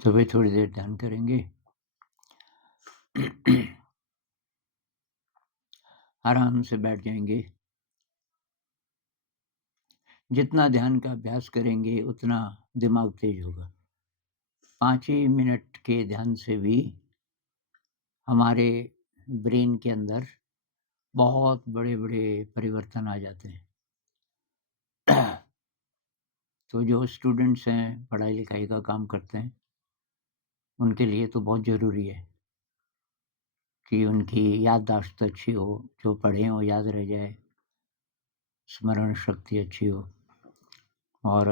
तो वे थोड़ी देर ध्यान करेंगे। आराम से बैठ जाएंगे। जितना ध्यान का अभ्यास करेंगे उतना दिमाग तेज होगा। 5 ही मिनट के ध्यान से भी हमारे ब्रेन के अंदर बहुत बड़े-बड़े परिवर्तन आ जाते हैं। तो जो स्टूडेंट्स हैं, पढ़ाई-लिखाई का काम करते हैं, उनके लिए तो बहुत ज़रूरी है कि उनकी याददाश्त अच्छी हो, जो पढ़े हों याद रह जाए, स्मरण शक्ति अच्छी हो और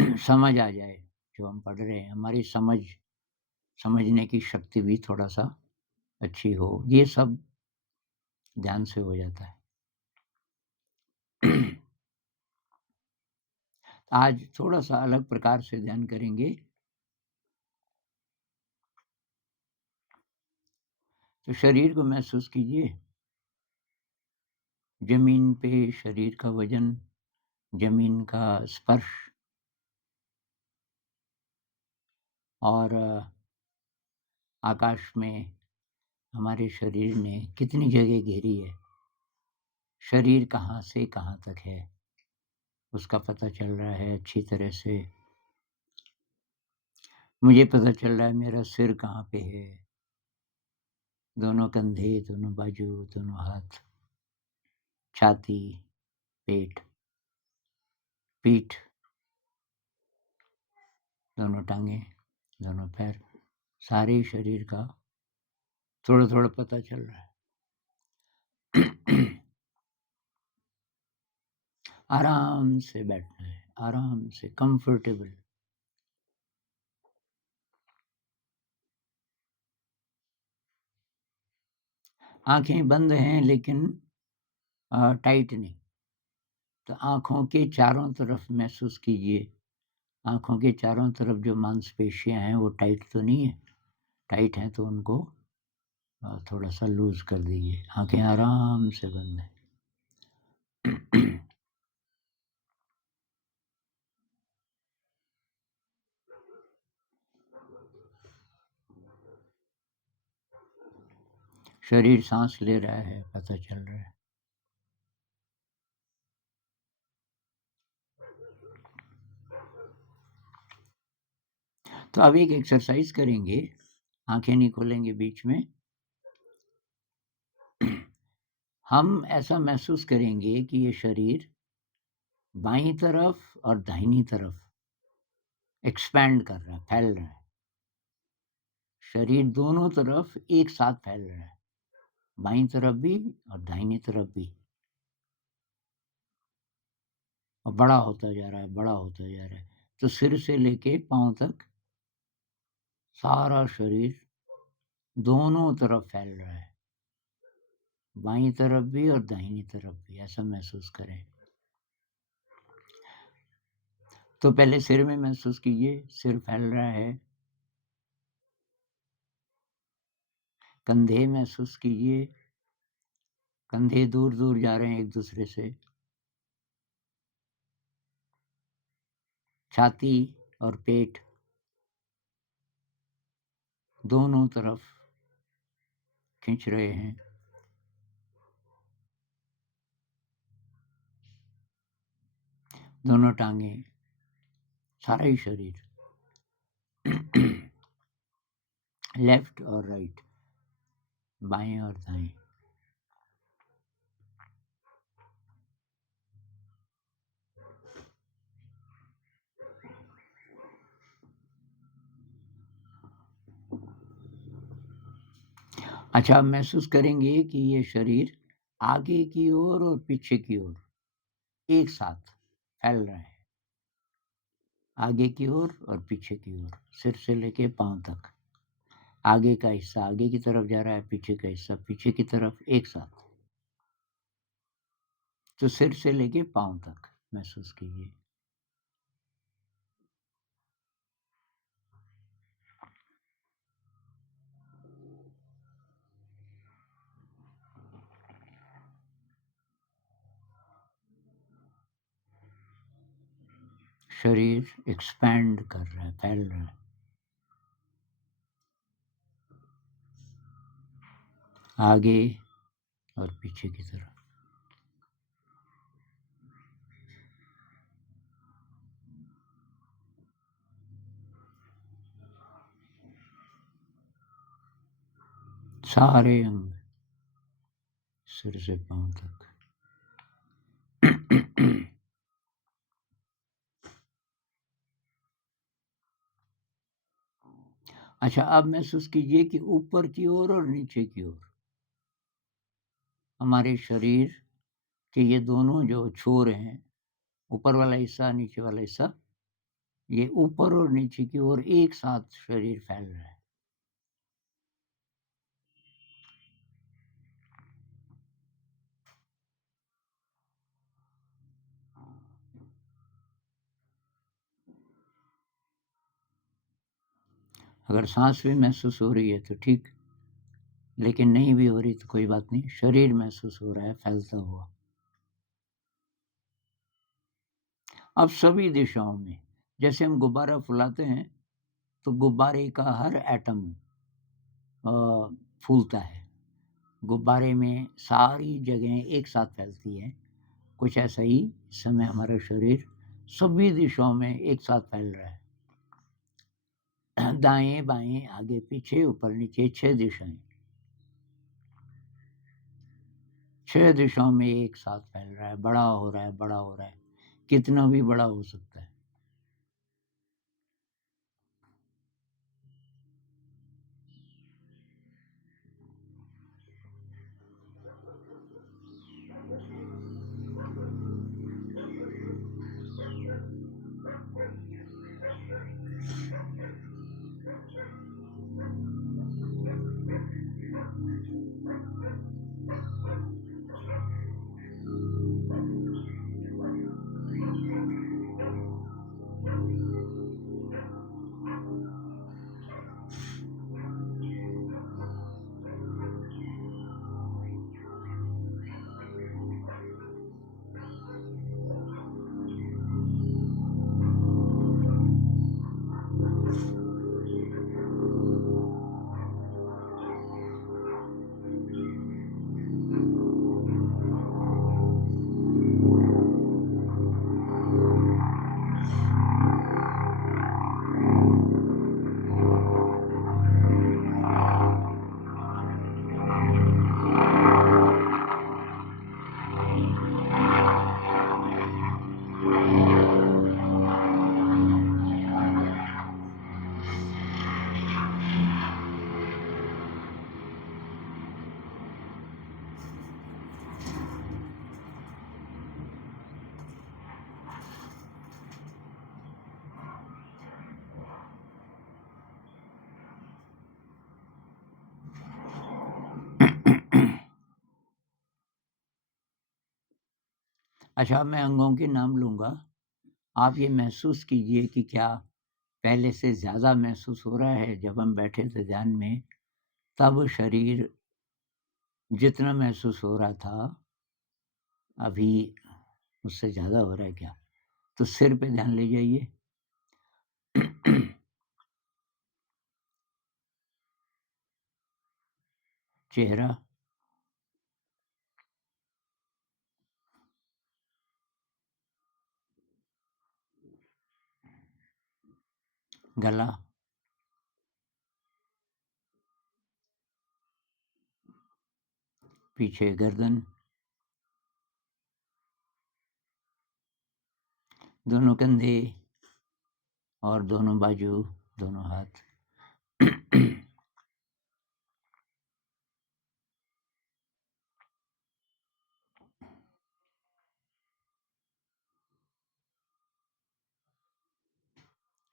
समझ आ जाए जो हम पढ़ रहे हैं, हमारी समझने की शक्ति भी थोड़ा-सा अच्छी हो, ये सब ध्यान से हो जाता है। आज थोड़ा-सा अलग प्रकार से ध्यान करेंगे। तो शरीर को महसूस कीजिए। ज़मीन पे शरीर का वज़न, ज़मीन का स्पर्श और आकाश में हमारे शरीर ने कितनी जगह घेरी है। शरीर कहाँ से कहाँ तक है, उसका पता चल रहा है अच्छी तरह से। मुझे पता चल रहा है मेरा सिर कहाँ पे है, दोनों कंधे, दोनों बाजू, दोनों हाथ, छाती, पेट, पीठ, दोनों टाँगें, दोनों पैर, सारे शरीर का थोड़ा-थोड़ा पता चल रहा है। आराम से बैठना है, आराम से कंफर्टेबल। आँखें बंद हैं लेकिन टाइट नहीं। तो आँखों के चारों तरफ महसूस कीजिए। आँखों के चारों तरफ जो मांसपेशियाँ हैं वो टाइट तो नहीं है। टाइट हैं तो उनको थोड़ा-सा लूज़ कर दीजिए। आँखें आराम से बंद हैं। शरीर साँस ले रहा है, पता चल रहा है। तो अब एक एक्सरसाइज़ करेंगे, आँखें नहीं खोलेंगे बीच में। हम ऐसा महसूस करेंगे कि ये शरीर बाईं तरफ और दाहिनी तरफ एक्सपैंड कर रहा है, फैल रहा है। शरीर दोनों तरफ एक साथ फैल रहा है, बाईं तरफ भी और दाहिनी तरफ भी। और बड़ा होता जा रहा है, बड़ा होता जा रहा है। तो सिर से लेके पाँव तक सारा शरीर दोनों तरफ फैल रहा है, बाईं तरफ भी और दाहिनी तरफ भी, ऐसा महसूस करें। तो पहले सिर में महसूस कीजिए, सिर फैल रहा है। कंधे महसूस कीजिए, कंधे दूर-दूर जा रहे हैं एक-दूसरे से। छाती और पेट दोनों तरफ खींच रहे हैं। दोनों टाँगें, सारा ही शरीर। लेफ्ट और राइट, बाएँ और दाएँ। अच्छा, आप महसूस करेंगे कि ये शरीर आगे की ओर और पीछे की ओर एक साथ फैल रहा है। आगे की ओर और पीछे की ओर, सिर से लेके पाँव तक। आगे का हिस्सा आगे की तरफ जा रहा है, पीछे का हिस्सा पीछे की तरफ, एक साथ। तो सिर से लेके पाँव तक महसूस कीजिए। शरीर एक्सपैंड कर रहा है, फैल रहा है। आगे और पीछे की तरफ। सारे अंग सिर से पांव तक। अच्छा, अब महसूस कीजिए कि ऊपर की ओर और नीचे की ओर हमारे शरीर के ये दोनों जो छोर हैं, ऊपर वाला हिस्सा, नीचे वाला हिस्सा, ये ऊपर और नीचे की ओर एक साथ शरीर फैल रहा है। अगर सांस भी महसूस हो रही है तो ठीक, लेकिन नहीं भी हो रही तो कोई बात नहीं, शरीर महसूस हो रहा है फैलता हुआ। अब सभी दिशाओं में जैसे हम गुब्बारा फुलाते हैं तो गुब्बारे का हर एटम फूलता है। गुब्बारे में सारी जगहें एक साथ फैलती हैं। कुछ ऐसा ही इस समय हमारा शरीर सभी दिशाओं में एक साथ फैल रहा है। दाएं बाएं आगे पीछे ऊपर नीचे 6 दिशाएं, 6 दिशाओं में एक साथ फैल रहा है, बड़ा हो रहा है, बड़ा हो रहा है, कितना भी बड़ा हो सकता है। अच्छा, मैं अंगों के नाम लूंगा, आप ये महसूस कीजिए कि क्या पहले से ज़्यादा महसूस हो रहा है। जब हम बैठे थे ध्यान में तब शरीर जितना महसूस हो रहा था अभी उससे ज़्यादा हो रहा है क्या? तो सिर पे ध्यान ले जाइए। चेहरा, गला, पीछे गर्दन, दोनों कंधे और दोनों बाजू, दोनों हाथ।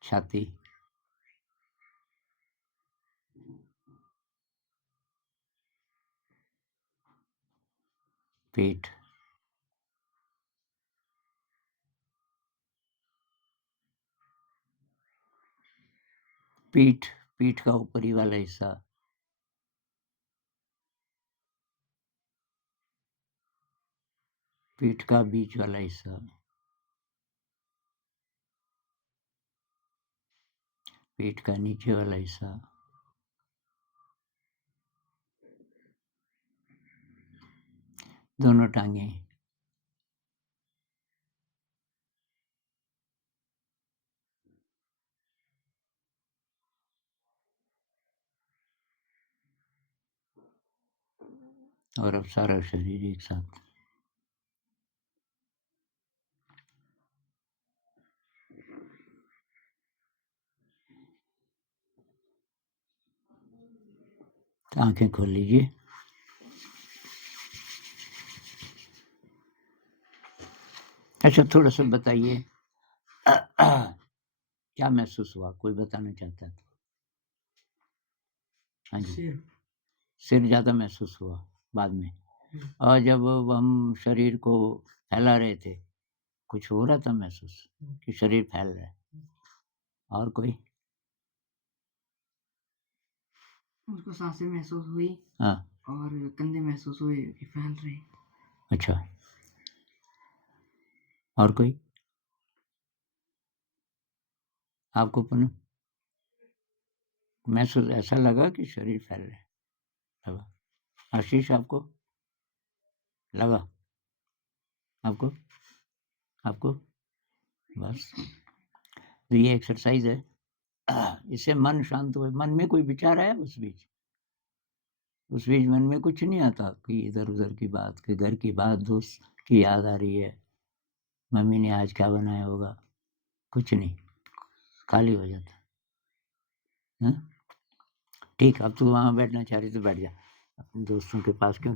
छाती, पेट, पीठ, पीठ का ऊपरी वाला हिस्सा, पीठ का बीच वाला हिस्सा, पीठ का नीचे वाला हिस्सा, दोनों टांगे। और अब सारा शरीर एक साथ। आंखें खोल लीजिए। अच्छा, थोड़ा सा बताइए क्या महसूस हुआ, कोई बताना चाहता है तो? हाँ जी, सिर ज़्यादा महसूस हुआ बाद में। और जब हम शरीर को फैला रहे थे, कुछ हो रहा था महसूस कि शरीर फैल रहा है? और कोई? उसको सांसें महसूस हुई हाँ, और कंधे महसूस हुए कि फैल रहे। अच्छा। और कोई? आपको पुनः महसूस ऐसा लगा कि शरीर फैल रहा है? लगा? आशीष, आपको लगा? आपको? आपको? बस, तो ये एक्सरसाइज है। इससे मन शांत हुए। मन में कोई विचार आया उस बीच मन में कुछ नहीं आता कि इधर उधर की बात, कि घर की बात, दोस्त की याद आ रही है, मम्मी ने आज क्या बनाया होगा? कुछ नहीं, खाली हो जाता। हाँ? ठीक, अब तो वहाँ बैठना चाह रही तो बैठ जा, अपने दोस्तों के पास क्यों